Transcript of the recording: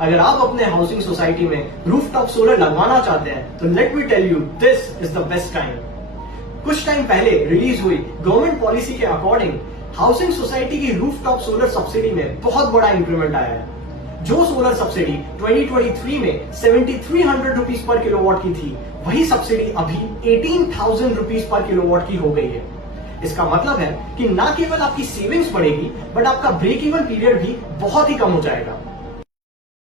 अगर आप अपने हाउसिंग सोसाइटी में रूफटॉप सोलर लगवाना चाहते हैं तो let me tell you this is the best time. कुछ टाइम पहले रिलीज हुई गवर्नमेंट पॉलिसी के अकॉर्डिंग हाउसिंग सोसाइटी की रूफटॉप सोलर सब्सिडी में बहुत बड़ा इंक्रीमेंट आया है। जो सोलर सब्सिडी 2023 में 7,300 रुपीज पर किलोवाट की थी, वही सब्सिडी अभी 18,000 रुपीज पर किलोवाट की हो गई है। इसका मतलब है कि न केवल आपकी सेविंग्स बढ़ेगी, बट आपका ब्रेक इवन पीरियड भी बहुत ही कम हो जाएगा।